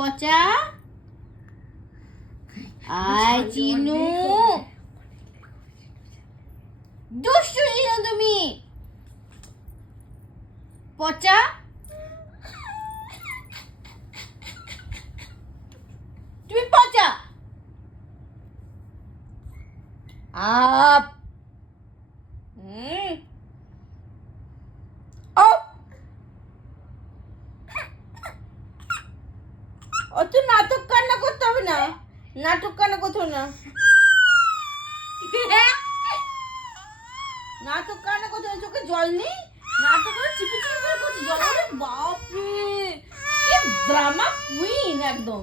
পচা আয় চিনু, দুষ্টু চিনু তুমি। পচা তুমি পচা। আপ ও অত নাটক কান্না করতে হবে না, নাটক কান্না করতে হবে না, নাটক কান্না করতে হবে। চোখে জল নেই, নাটক করে চিপে চিপে বের করছে জল। বাপরে কি ড্রামা কুইন একদম।